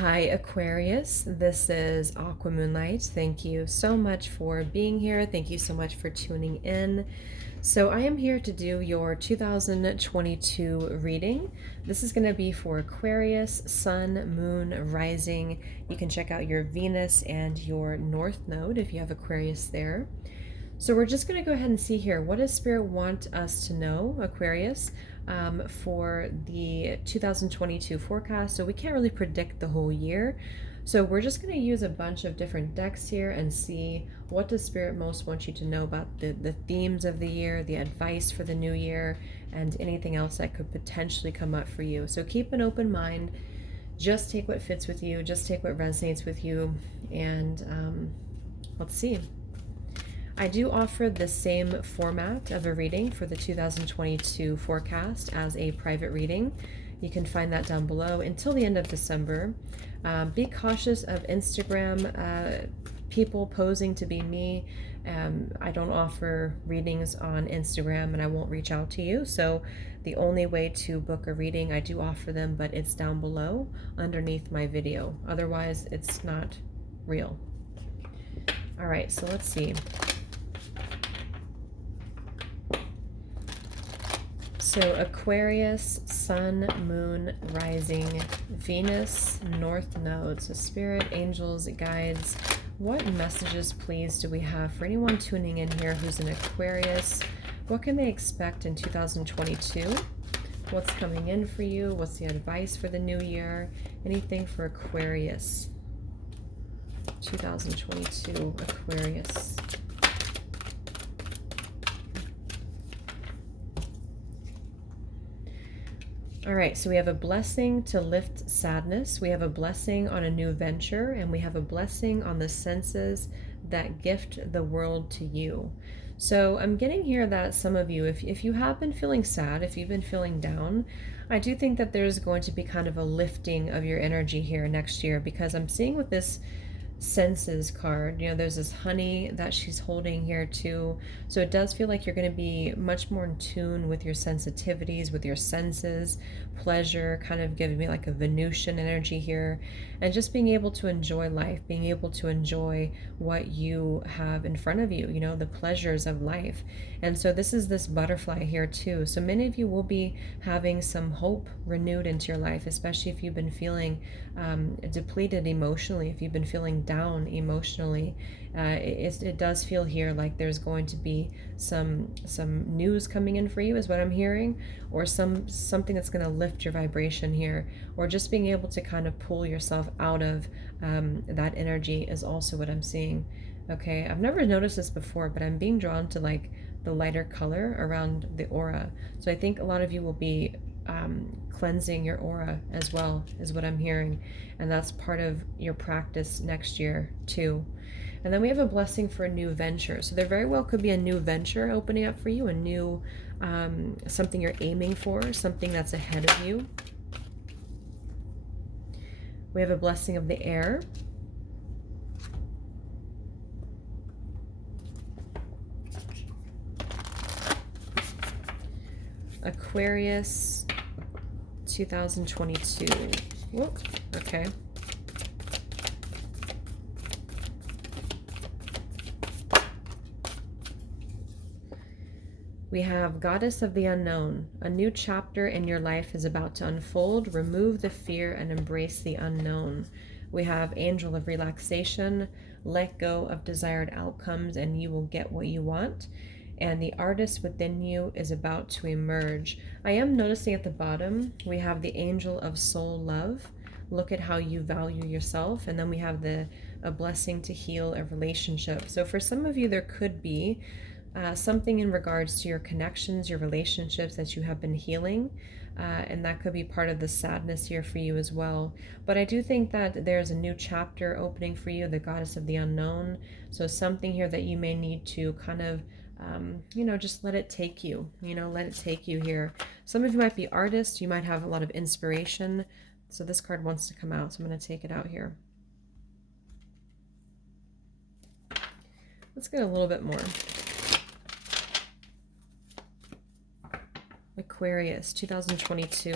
Hi, Aquarius. This is Aqua Moonlight. Thank you so much for being here. Thank you so much for tuning in. So, I am here to do your 2022 reading. This is going to be for Aquarius, Sun, Moon, Rising. You can check out your Venus and your North Node if you have Aquarius there. So we're just going to go ahead and see here, what does Spirit want us to know, Aquarius, for the 2022 forecast? So we can't really predict the whole year. So we're just going to use a bunch of different decks here and see what does Spirit most want you to know about the themes of the year, the advice for the new year, and anything else that could potentially come up for you. So keep an open mind. Just take what fits with you. Just take what resonates with you. And let's see. I do offer the same format of a reading for the 2022 forecast as a private reading. You can find that down below until the end of December. Be cautious of Instagram people posing to be me. I don't offer readings on Instagram and I won't reach out to you. So the only way to book a reading, I do offer them, but it's down below underneath my video. Otherwise, it's not real. All right, so let's see. So Aquarius, Sun, Moon, Rising, Venus, North Node. So Spirit, Angels, Guides, what messages, please, do we have for anyone tuning in here who's an Aquarius? What can they expect in 2022? What's coming in for you? What's the advice for the new year? Anything for Aquarius? 2022 Aquarius. All right, so we have a blessing to lift sadness. We have a blessing on a new venture, and we have a blessing on the senses that gift the world to you. So I'm getting here that some of you, if you have been feeling sad, if you've been feeling down, I do think that there's going to be kind of a lifting of your energy here next year, because I'm seeing with this senses card, there's this honey that she's holding here too. So it does feel like you're going to be much more in tune with your sensitivities, with your senses. Pleasure kind of giving me like a Venusian energy here, and just being able to enjoy life, being able to enjoy what you have in front of you, the pleasures of life. And so this is this butterfly here too. So many of you will be having some hope renewed into your life, especially if you've been feeling depleted emotionally, if you've been feeling down emotionally. It does feel here like there's going to be some news coming in for you, is what I'm hearing, or something that's going to lift your vibration here, or just being able to kind of pull yourself out of that energy is also what I'm seeing. Okay, I've never noticed this before, but I'm being drawn to like the lighter color around the aura. So I think a lot of you will be cleansing your aura as well, is what I'm hearing, and that's part of your practice next year too. And then we have a blessing for a new venture. So there very well could be a new venture opening up for you, a new something you're aiming for, something that's ahead of you. We have a blessing of the air. Aquarius 2022. Whoop, okay. We have Goddess of the Unknown. A new chapter in your life is about to unfold. Remove the fear and embrace the unknown. We have Angel of Relaxation. Let go of desired outcomes and you will get what you want. And the artist within you is about to emerge. I am noticing at the bottom, we have the Angel of Soul Love. Look at how you value yourself. And then we have a blessing to heal a relationship. So for some of you, there could be something in regards to your connections, your relationships that you have been healing. And that could be part of the sadness here for you as well. But I do think that there's a new chapter opening for you, the Goddess of the Unknown. So something here that you may need to kind of just let it take you, let it take you here. Some of you might be artists, you might have a lot of inspiration. So this card wants to come out, so I'm going to take it out here. Let's get a little bit more. Aquarius 2022.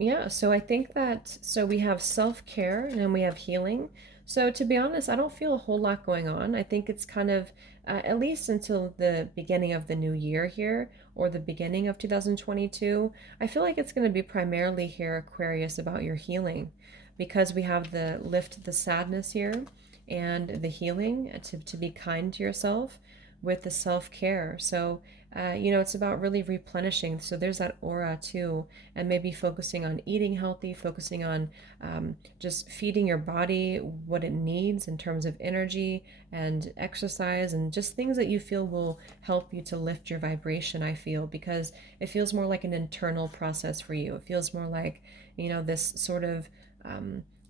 Yeah, so I think that, so we have self-care and then we have healing. So to be honest, I don't feel a whole lot going on. I think it's kind of, at least until the beginning of the new year here, or the beginning of 2022, I feel like it's going to be primarily here, Aquarius, about your healing, because we have the lift the sadness here and the healing to be kind to yourself with the self-care. So, it's about really replenishing. So there's that aura too, and maybe focusing on eating healthy, focusing on just feeding your body what it needs in terms of energy and exercise and just things that you feel will help you to lift your vibration. I feel, because it feels more like an internal process for you. It feels more like, this sort of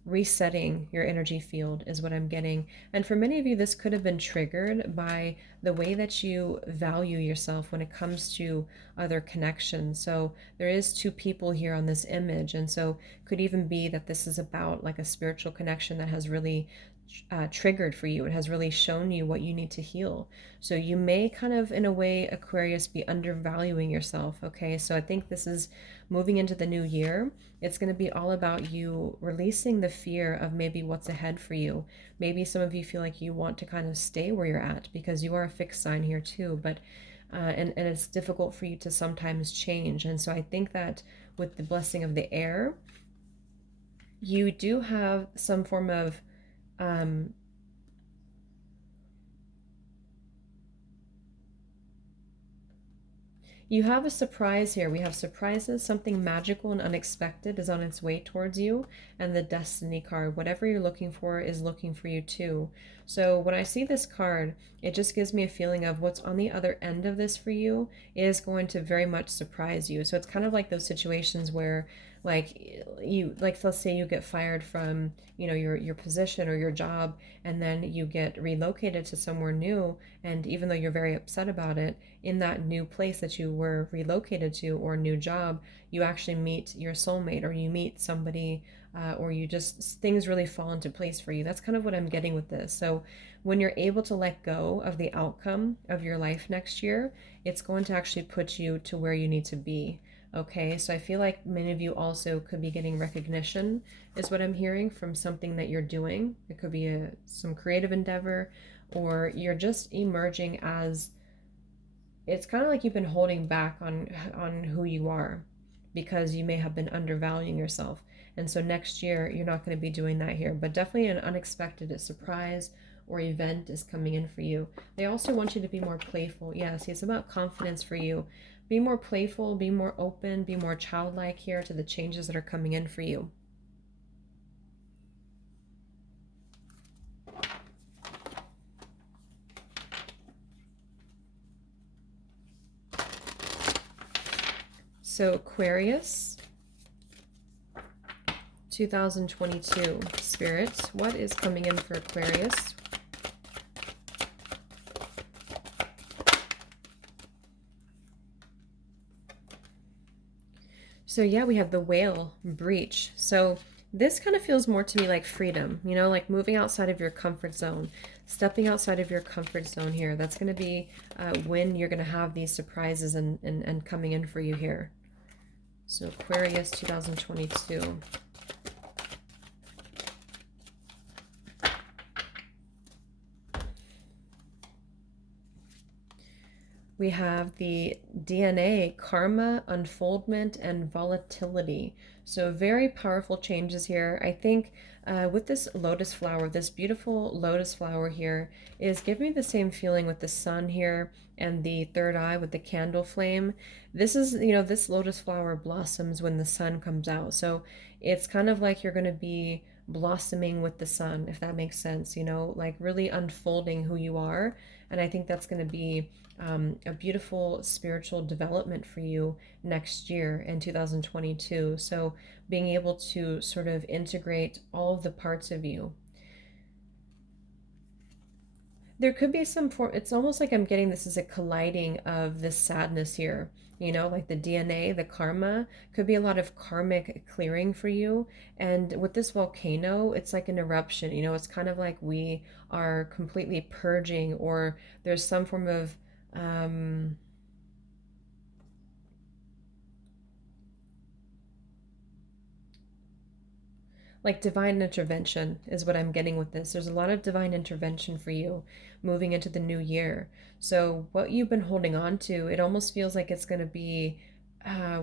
resetting your energy field is what I'm getting. And for many of you, this could have been triggered by the way that you value yourself when it comes to other connections. So there is two people here on this image, and so could even be that this is about like a spiritual connection that has really triggered for you. It has really shown you what you need to heal. So you may kind of, in a way, Aquarius, be undervaluing yourself. Okay, so I think this is moving into the new year. It's going to be all about you releasing the fear of maybe what's ahead for you. Maybe some of you feel like you want to kind of stay where you're at because you are a fixed sign here too, but and it's difficult for you to sometimes change. And so I think that with the blessing of the air, you do have some form of um, you have a surprise here. We have surprises. Something magical and unexpected is on its way towards you. And the Destiny card, whatever you're looking for, is looking for you too. So when I see this card, it just gives me a feeling of what's on the other end of this for you is going to very much surprise you. So it's kind of like those situations where, like let's say you get fired from, your position or your job, and then you get relocated to somewhere new, and even though you're very upset about it, in that new place that you were relocated to or new job, you actually meet your soulmate, or you meet somebody, or you just, things really fall into place for you. That's kind of what I'm getting with this. So when you're able to let go of the outcome of your life next year, it's going to actually put you to where you need to be. Okay, so I feel like many of you also could be getting recognition, is what I'm hearing, from something that you're doing. It could be some creative endeavor, or you're just emerging as, it's kind of like you've been holding back on who you are because you may have been undervaluing yourself. And so next year you're not going to be doing that here, but definitely an unexpected surprise or event is coming in for you. They also want you to be more playful. Yeah, see, it's about confidence for you. Be more playful, be more open, be more childlike here to the changes that are coming in for you. So Aquarius, 2022 Spirit, what is coming in for Aquarius? So yeah, we have the whale breach. So this kind of feels more to me like freedom, like moving outside of your comfort zone, stepping outside of your comfort zone here. That's going to be when you're going to have these surprises and coming in for you here. So Aquarius 2022. We have the DNA, karma, unfoldment, and volatility. So very powerful changes here. I think with this lotus flower, this beautiful lotus flower here is giving me the same feeling with the sun here and the third eye with the candle flame. This is, this lotus flower blossoms when the sun comes out. So it's kind of like you're going to be blossoming with the sun, if that makes sense, like really unfolding who you are. And I think that's going to be a beautiful spiritual development for you next year in 2022. So being able to sort of integrate all of the parts of you. There could be some form, it's almost like I'm getting this as a colliding of this sadness here. Like the DNA, the karma, could be a lot of karmic clearing for you. And with this volcano, it's like an eruption. It's kind of like we are completely purging, or there's some form of um, like divine intervention is what I'm getting with this. There's a lot of divine intervention for you moving into the new year. So what you've been holding on to, it almost feels like it's going to be,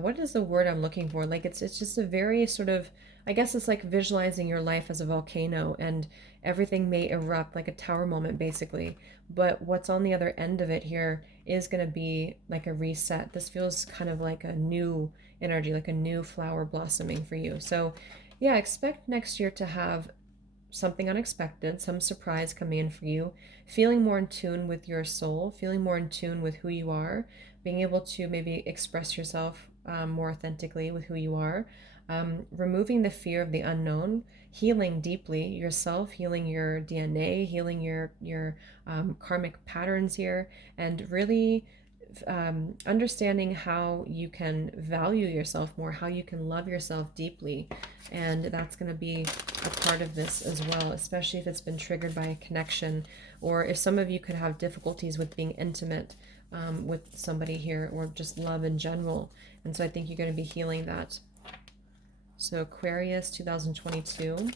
what is the word I'm looking for? Like it's just a very sort of, I guess it's like visualizing your life as a volcano, and everything may erupt like a tower moment basically. But what's on the other end of it here is going to be like a reset. This feels kind of like a new energy, like a new flower blossoming for you. So yeah, expect next year to have something unexpected, some surprise coming in for you, feeling more in tune with your soul, feeling more in tune with who you are, being able to maybe express yourself more authentically with who you are, removing the fear of the unknown, healing deeply yourself, healing your DNA, healing your karmic patterns here, and really understanding how you can value yourself more, how you can love yourself deeply. And that's going to be a part of this as well, especially if it's been triggered by a connection, or if some of you could have difficulties with being intimate with somebody here, or just love in general. And so I think you're going to be healing that. So Aquarius 2022.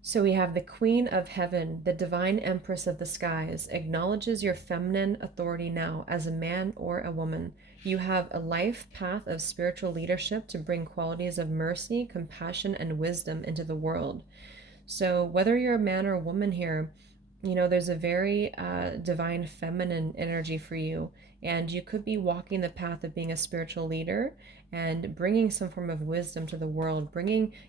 So we have the Queen of Heaven, the Divine Empress of the Skies, acknowledges your feminine authority now as a man or a woman. You have a life path of spiritual leadership to bring qualities of mercy, compassion, and wisdom into the world. So whether you're a man or a woman here, there's a very divine feminine energy for you, and you could be walking the path of being a spiritual leader and bringing some form of wisdom to the world.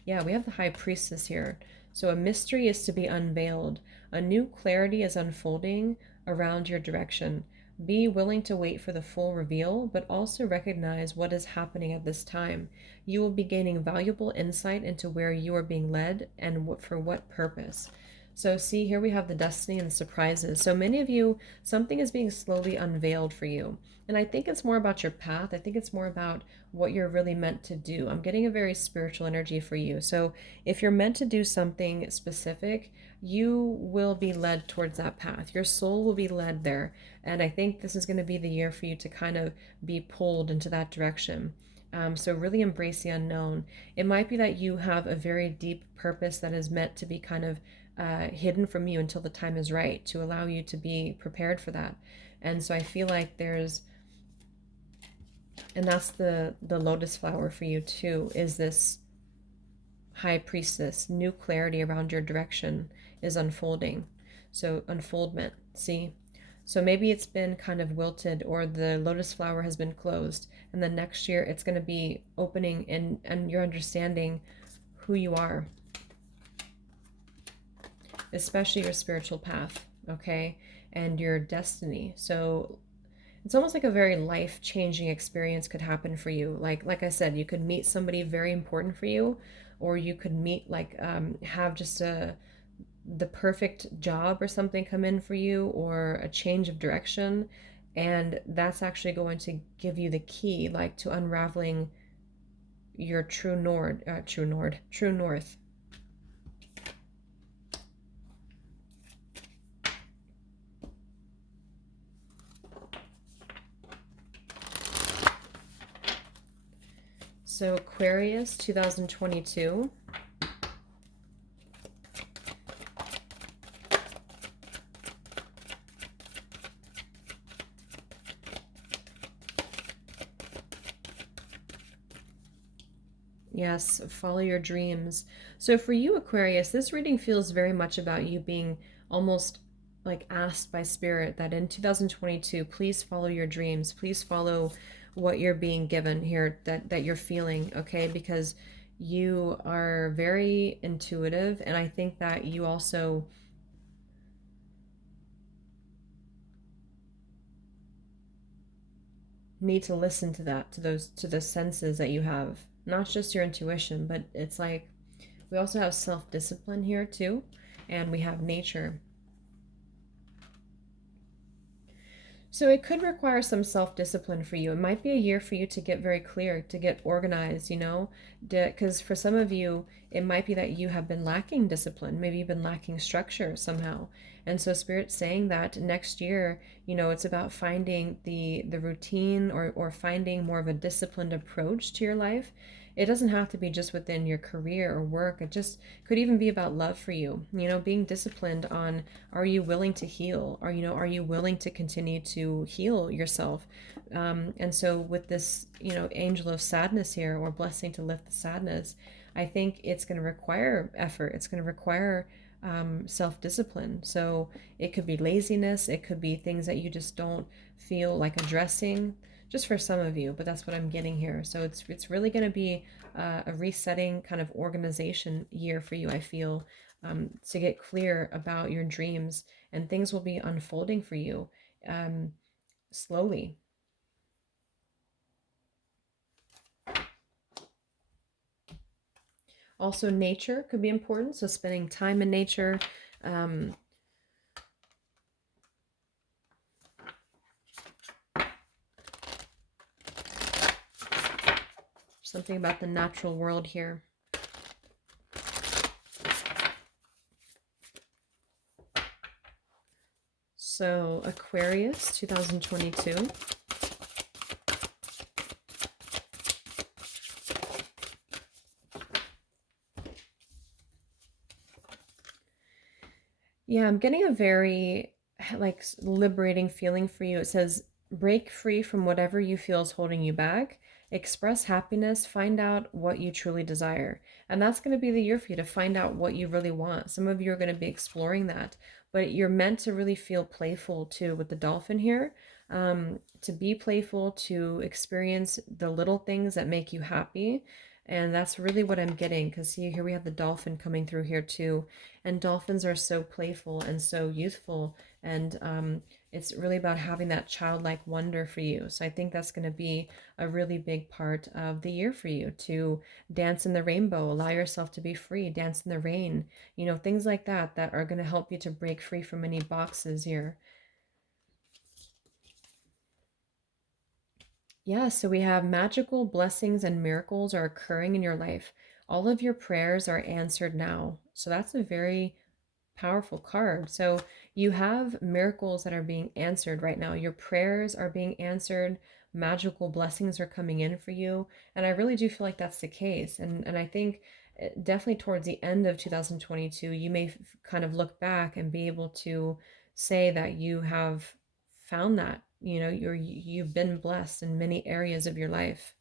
Yeah, we have the High Priestess here. So a mystery is to be unveiled. A new clarity is unfolding around your direction. Be willing to wait for the full reveal, but also recognize what is happening at this time. You will be gaining valuable insight into where you are being led and for what purpose. So see, here we have the destiny and surprises. So many of you, something is being slowly unveiled for you. And I think it's more about your path. I think it's more about what you're really meant to do. I'm getting a very spiritual energy for you. So if you're meant to do something specific, you will be led towards that path. Your soul will be led there. And I think this is going to be the year for you to kind of be pulled into that direction. So really embrace the unknown. It might be that you have a very deep purpose that is meant to be kind of hidden from you until the time is right, to allow you to be prepared for that. And so I feel like and that's the lotus flower for you too, is this High Priestess. New clarity around your direction is unfolding. So unfoldment, see? So maybe it's been kind of wilted, or the lotus flower has been closed, and then next year it's going to be opening, and you're understanding who you are, especially your spiritual path, okay, and your destiny. So it's almost like a very life-changing experience could happen for you. Like I said, you could meet somebody very important for you, or you could meet have just the perfect job or something come in for you, or a change of direction, and that's actually going to give you the key, like, to unraveling your true north. So Aquarius 2022. Yes, follow your dreams. So for you, Aquarius, this reading feels very much about you being almost like asked by spirit that in 2022, please follow your dreams. Please follow what you're being given here, that you're feeling, okay? Because you are very intuitive, and I think that you also need to listen to that, to the senses that you have, not just your intuition, but it's like we also have self-discipline here too, and we have nature. So it could require some self-discipline for you. It might be a year for you to get very clear, to get organized, because for some of you, it might be that you have been lacking discipline. Maybe you've been lacking structure somehow. And so Spirit's saying that next year, it's about finding the routine, or finding more of a disciplined approach to your life. It doesn't have to be just within your career or work. It just could even be about love for you. Being disciplined on, are you willing to heal? Are you willing to continue to heal yourself? And so with this, angel of sadness here, or blessing to lift the sadness, I think it's going to require effort. It's going to require self-discipline. So it could be laziness. It could be things that you just don't feel like addressing, just for some of you, but that's what I'm getting here. So it's really going to be a resetting kind of organization year for you, I feel, to get clear about your dreams, and things will be unfolding for you slowly. Also, nature could be important. So spending time in nature. Um, Something about the natural world here. So Aquarius 2022. Yeah, I'm getting a very like liberating feeling for you. It says, break free from whatever you feel is holding you back. Express happiness, find out what you truly desire. And that's going to be the year for you to find out what you really want. Some of you are going to be exploring that, but you're meant to really feel playful too with the dolphin here. To be playful, to experience the little things that make you happy. And that's really what I'm getting, because see, here we have the dolphin coming through here too. And dolphins are so playful and so youthful. And it's really about having that childlike wonder for you. So I think that's going to be a really big part of the year for you, to dance in the rainbow, allow yourself to be free, dance in the rain, things like that, that are going to help you to break free from any boxes here. Yeah, so we have magical blessings and miracles are occurring in your life. All of your prayers are answered now. So that's a very powerful card. So you have miracles that are being answered right now. Your prayers are being answered. Magical blessings are coming in for you. And I really do feel like that's the case. And I think definitely towards the end of 2022, you may kind of look back and be able to say that you have found that, you've been blessed in many areas of your life.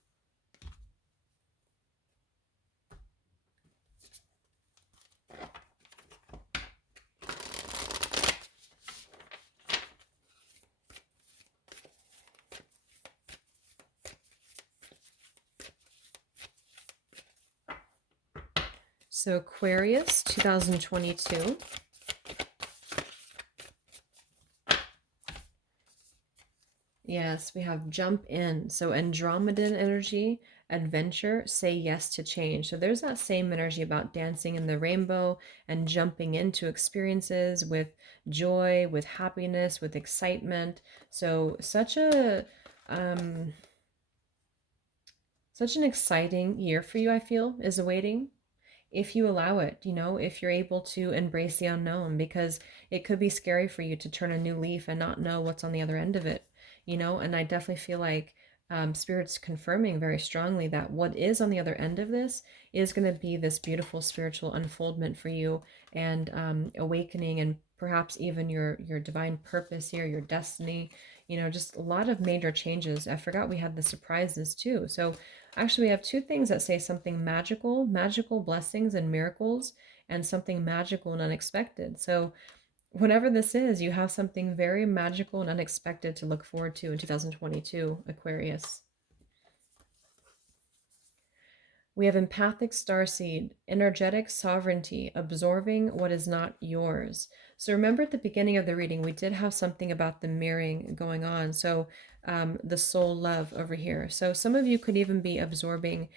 So Aquarius 2022. Yes, we have jump in. So Andromedan energy, adventure, say yes to change. So there's that same energy about dancing in the rainbow and jumping into experiences with joy, with happiness, with excitement. So um such an exciting year for you, I feel, is awaiting, if you allow it, if you're able to embrace the unknown, because it could be scary for you to turn a new leaf and not know what's on the other end of it, and I definitely feel like Spirit's confirming very strongly that what is on the other end of this is going to be this beautiful spiritual unfoldment for you, and awakening, and perhaps even your divine purpose here, your destiny, just a lot of major changes. I forgot we had the surprises too. So actually, we have two things that say something magical, magical blessings and miracles, and something magical and unexpected. So, whatever this is, you have something very magical and unexpected to look forward to in 2022, Aquarius. We have empathic starseed, energetic sovereignty, absorbing what is not yours. So remember at the beginning of the reading, we did have something about the mirroring going on. So the soul love over here. So some of you could even be absorbing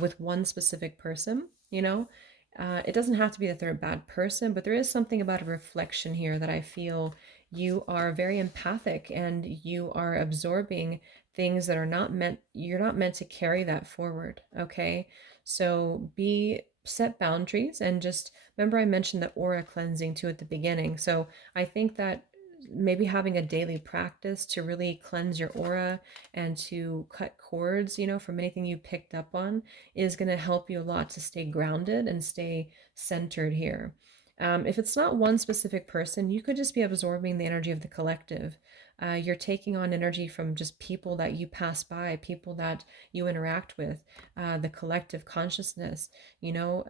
with one specific person, it doesn't have to be that they're a bad person, but there is something about a reflection here that I feel you are very empathic, and you are absorbing things that are not meant, you're not meant to carry that forward. Okay. So be set boundaries and just remember I mentioned the aura cleansing too at the beginning. So I think that maybe having a daily practice to really cleanse your aura and to cut cords, from anything you picked up on is going to help you a lot to stay grounded and stay centered here. If it's not one specific person, you could just be absorbing the energy of the collective. You're taking on energy from just people that you pass by, people that you interact with, the collective consciousness, you know.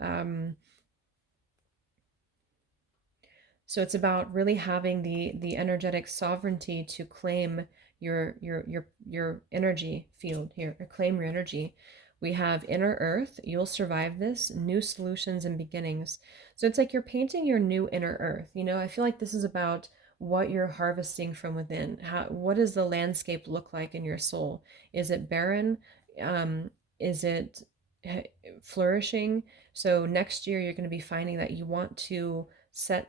So it's about really having the energetic sovereignty to claim your energy field here, or claim your energy. We have inner earth, you'll survive this, new solutions and beginnings. So it's like you're painting your new inner earth. I feel like this is about what you're harvesting from within. What does the landscape look like in your soul? Is it barren? Is it flourishing? So next year you're going to be finding that you want to set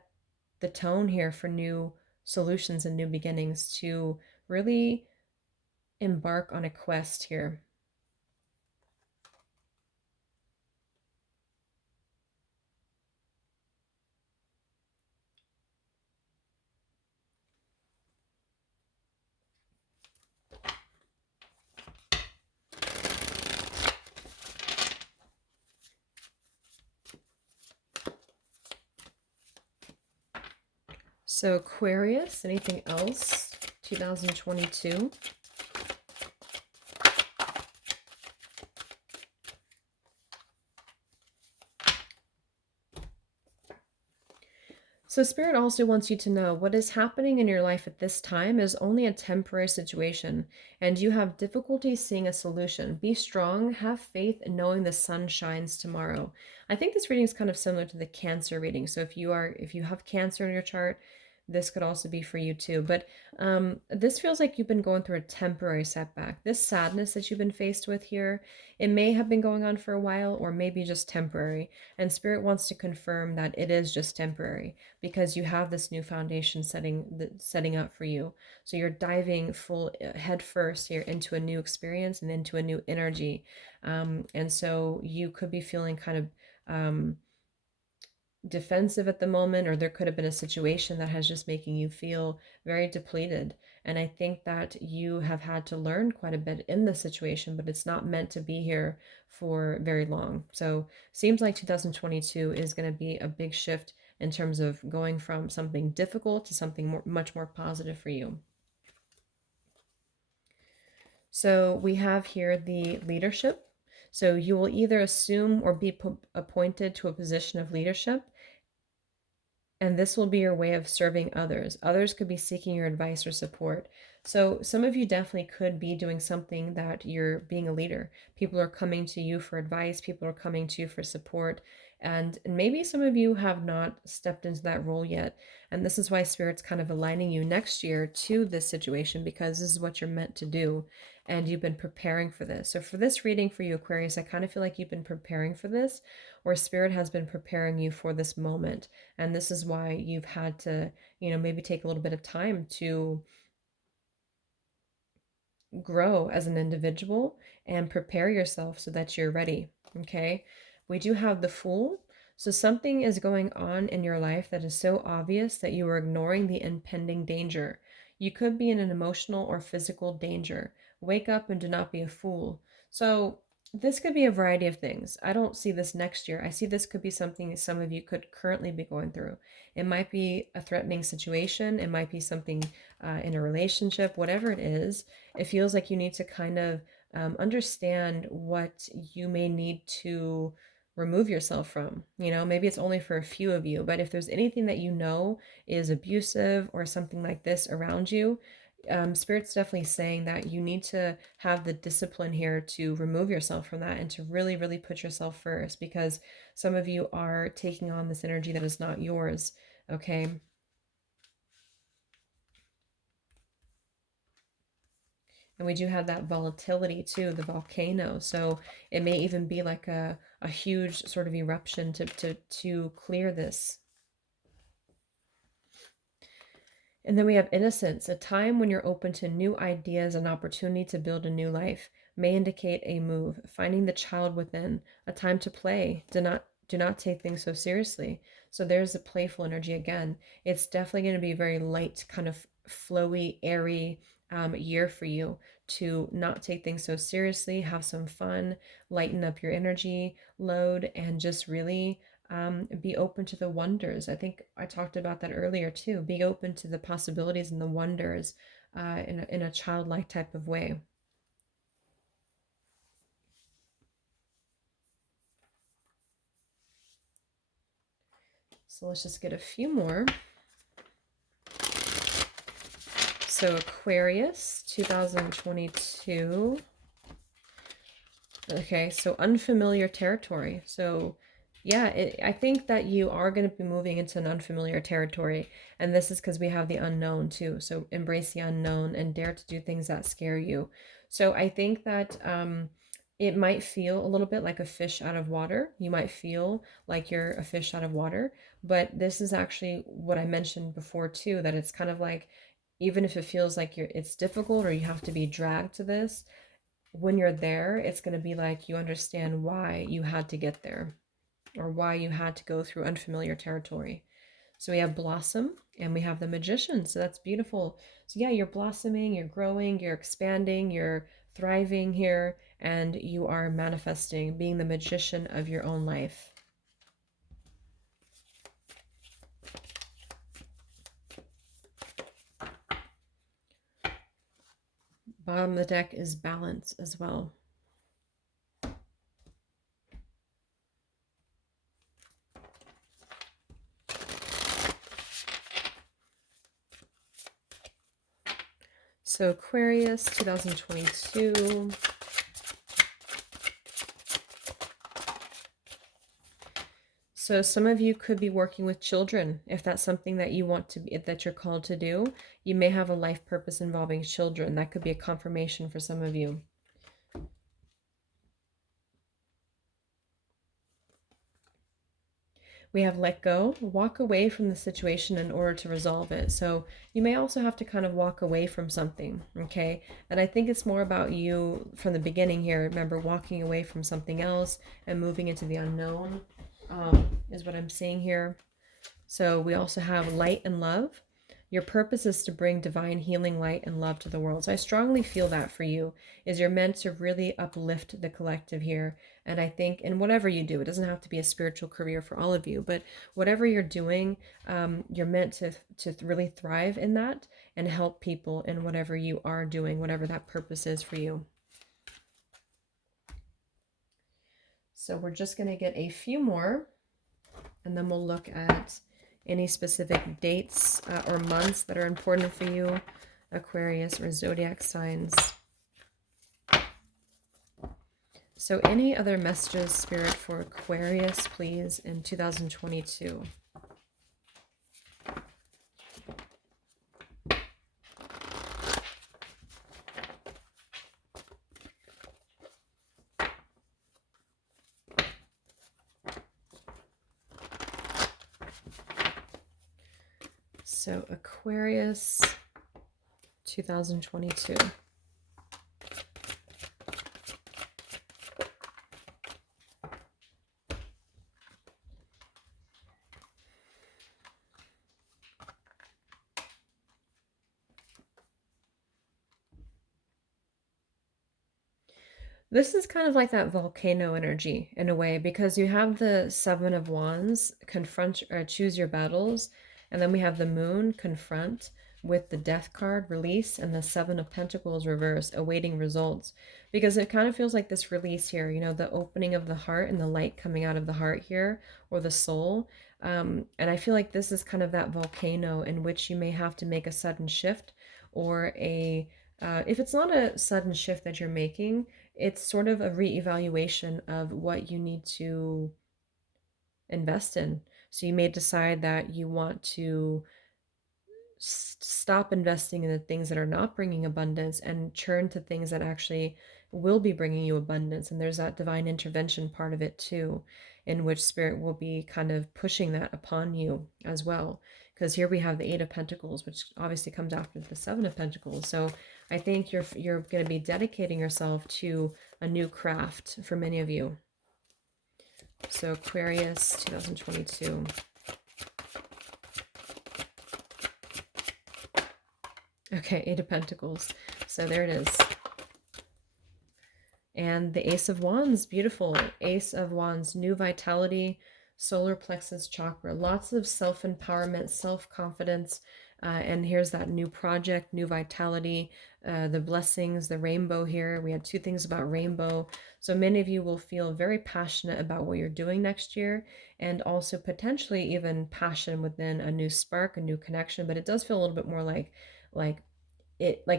the tone here for new solutions and new beginnings, to really embark on a quest here. So Aquarius, anything else? 2022. So, Spirit also wants you to know what is happening in your life at this time is only a temporary situation, and you have difficulty seeing a solution. Be strong, have faith, in knowing the sun shines tomorrow. I think this reading is kind of similar to the Cancer reading. So, if you have Cancer in your chart, this could also be for you too. But this feels like you've been going through a temporary setback. This sadness that you've been faced with here, it may have been going on for a while, or maybe just temporary. And Spirit wants to confirm that it is just temporary, because you have this new foundation setting up for you. So you're diving full head first here into a new experience and into a new energy. And so you could be feeling kind of defensive at the moment, or there could have been a situation that has just making you feel very depleted. And I think that you have had to learn quite a bit in this situation, but it's not meant to be here for very long. So seems like 2022 is going to be a big shift in terms of going from something difficult to something much more positive for you. So we have here the leadership. So you will either assume or be appointed to a position of leadership, and this will be your way of serving others. Others could be seeking your advice or support. So some of you definitely could be doing something that you're being a leader. People are coming to you for advice. People are coming to you for support. And maybe some of you have not stepped into that role yet. And this is why Spirit's kind of aligning you next year to this situation, because this is what you're meant to do. And you've been preparing for this. So for this reading for you, Aquarius, I kind of feel like you've been preparing for this, or Spirit has been preparing you for this moment. And this is why you've had to, maybe take a little bit of time to grow as an individual and prepare yourself so that you're ready. Okay. We do have the Fool. So something is going on in your life that is so obvious that you are ignoring the impending danger. You could be in an emotional or physical danger. Wake up and do not be a fool. So this could be a variety of things. I don't see this next year. I see this could be something some of you could currently be going through. It might be a threatening situation. It might be something in a relationship, whatever it is. It feels like you need to kind of understand what you may need to remove yourself from. Maybe it's only for a few of you, but if there's anything that is abusive or something like this around you, Spirit's definitely saying that you need to have the discipline here to remove yourself from that and to really, really put yourself first, because some of you are taking on this energy that is not yours. Okay. And we do have that volatility too, the volcano. So it may even be like a huge sort of eruption to clear this. And then we have innocence, a time when you're open to new ideas and opportunity to build a new life. May indicate a move, finding the child within, a time to play, do not take things so seriously. So there's a playful energy again. It's definitely going to be very light, kind of flowy, airy year for you to not take things so seriously, have some fun, lighten up your energy load, and just really be open to the wonders. I think I talked about that earlier too. Be open to the possibilities and the wonders in a childlike type of way. So let's just get a few more. So Aquarius 2022. Okay, so unfamiliar territory. So yeah, I think that you are going to be moving into an unfamiliar territory. And this is because we have the unknown too. So embrace the unknown and dare to do things that scare you. So I think that it might feel a little bit like a fish out of water. You might feel like you're a fish out of water. But this is actually what I mentioned before too, that it's kind of like, even if it feels like it's difficult or you have to be dragged to this, when you're there, it's going to be like you understand why you had to get there or why you had to go through unfamiliar territory. So we have blossom and we have the magician. So that's beautiful. So yeah, you're blossoming, you're growing, you're expanding, you're thriving here, and you are manifesting, being the magician of your own life. Bottom of the deck is balance as well. So Aquarius 2022. So some of you could be working with children. If that's something that you want to be, that you're called to do, you may have a life purpose involving children. That could be a confirmation for some of you. We have let go, walk away from the situation in order to resolve it. So you may also have to kind of walk away from something, okay? And I think it's more about you from the beginning here. Remember, walking away from something else and moving into the unknown is what I'm seeing here. So we also have light and love. Your purpose is to bring divine healing, light, and love to the world. So I strongly feel that for you is you're meant to really uplift the collective here. And I think in whatever you do, it doesn't have to be a spiritual career for all of you, but whatever you're doing, you're meant to really thrive in that and help people in whatever you are doing, whatever that purpose is for you. So we're just going to get a few more, and then we'll look at any specific dates or months that are important for you, Aquarius, or zodiac signs. So any other messages, Spirit, for Aquarius, please, in 2022? So Aquarius 2022. This is kind of like that volcano energy in a way, because you have the Seven of Wands, confront or choose your battles, and then we have the Moon, confront, with the Death card, release, and the Seven of Pentacles reverse, awaiting results. Because it kind of feels like this release here, you know, the opening of the heart and the light coming out of the heart here, or the soul. And I feel like this is kind of that volcano in which you may have to make a sudden shift, or if it's not a sudden shift that you're making, it's sort of a reevaluation of what you need to invest in. So you may decide that you want to stop investing in the things that are not bringing abundance and churn to things that actually will be bringing you abundance. And there's that divine intervention part of it too, in which Spirit will be kind of pushing that upon you as well. Because here we have the Eight of Pentacles, which obviously comes after the Seven of Pentacles. So I think you're going to be dedicating yourself to a new craft for many of you. So Aquarius 2022. Okay, Eight of Pentacles. So there it is. And the Ace of Wands, beautiful. Ace of Wands, new vitality, solar plexus chakra, lots of self-empowerment, self-confidence. And here's that new project, new vitality, the blessings, the rainbow here. We had two things about rainbow. So many of you will feel very passionate about what you're doing next year, and also potentially even passion within a new spark, a new connection. But it does feel a little bit more like like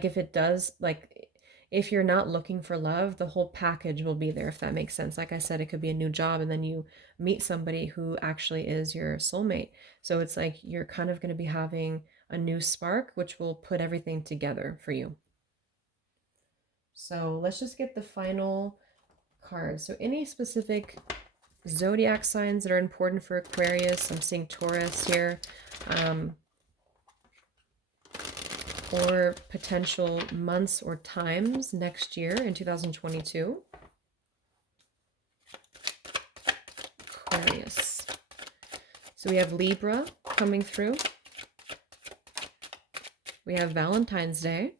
if it does, like if you're not looking for love, the whole package will be there, if that makes sense. Like I said, it could be a new job and then you meet somebody who actually is your soulmate. So it's like you're kind of going to be having a new spark, which will put everything together for you. So let's just get the final card. So any specific zodiac signs that are important for Aquarius? I'm seeing Taurus here. Or potential months or times next year in 2022. Aquarius. So we have Libra coming through. We have Valentine's Day.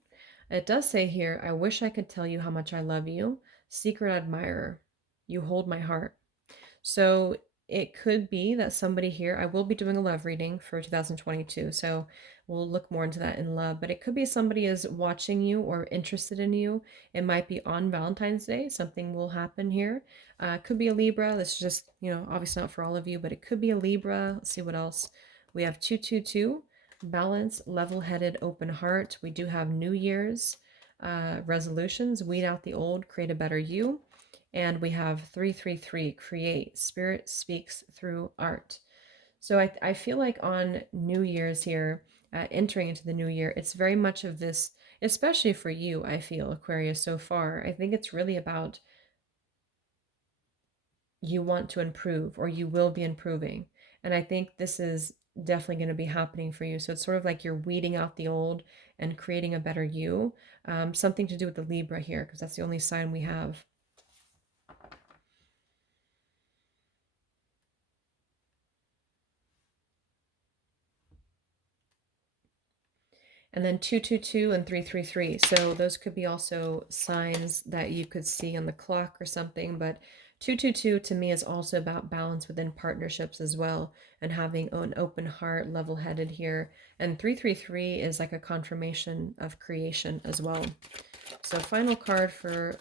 It does say here, I wish I could tell you how much I love you. Secret admirer. You hold my heart. So it could be that somebody here, I will be doing a love reading for 2022, so we'll look more into that in love, but it could be somebody is watching you or interested in you. It might be on Valentine's Day, something will happen here. It could be a Libra. This is just, obviously not for all of you, but it could be a Libra. Let's see what else. We have 222, balance, level-headed, open heart. We do have New Year's resolutions, weed out the old, create a better you. And we have 333, create, spirit speaks through art. So I feel like on New Year's here, entering into the new year, it's very much of this, especially for you, I feel, Aquarius, so far. I think it's really about you want to improve or you will be improving. And I think this is definitely going to be happening for you. So it's sort of like you're weeding out the old and creating a better you. Something to do with the Libra here, because that's the only sign we have. And then 222 and 333. So those could be also signs that you could see on the clock or something. But 222 to me is also about balance within partnerships as well, and having an open heart, level-headed here. And 333 is like a confirmation of creation as well. So final card for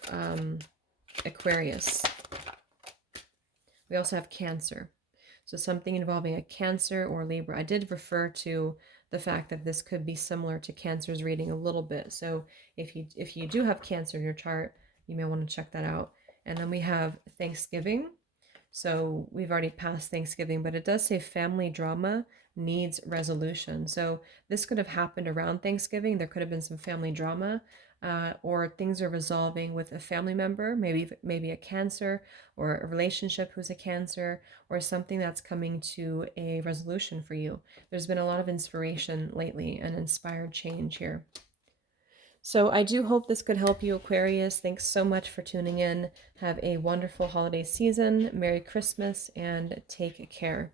Aquarius. We also have Cancer. So something involving a Cancer or Libra. I did refer to the fact that this could be similar to Cancer's reading a little bit. So if you do have Cancer in your chart, you may want to check that out. And then we have Thanksgiving. So we've already passed Thanksgiving, but it does say family drama needs resolution. So this could have happened around Thanksgiving. There could have been some family drama, or things are resolving with a family member, maybe a Cancer, or a relationship who's a Cancer, or something that's coming to a resolution for you. There's been a lot of inspiration lately and inspired change here. So I do hope this could help you, Aquarius. Thanks so much for tuning in. Have a wonderful holiday season. Merry Christmas and take care.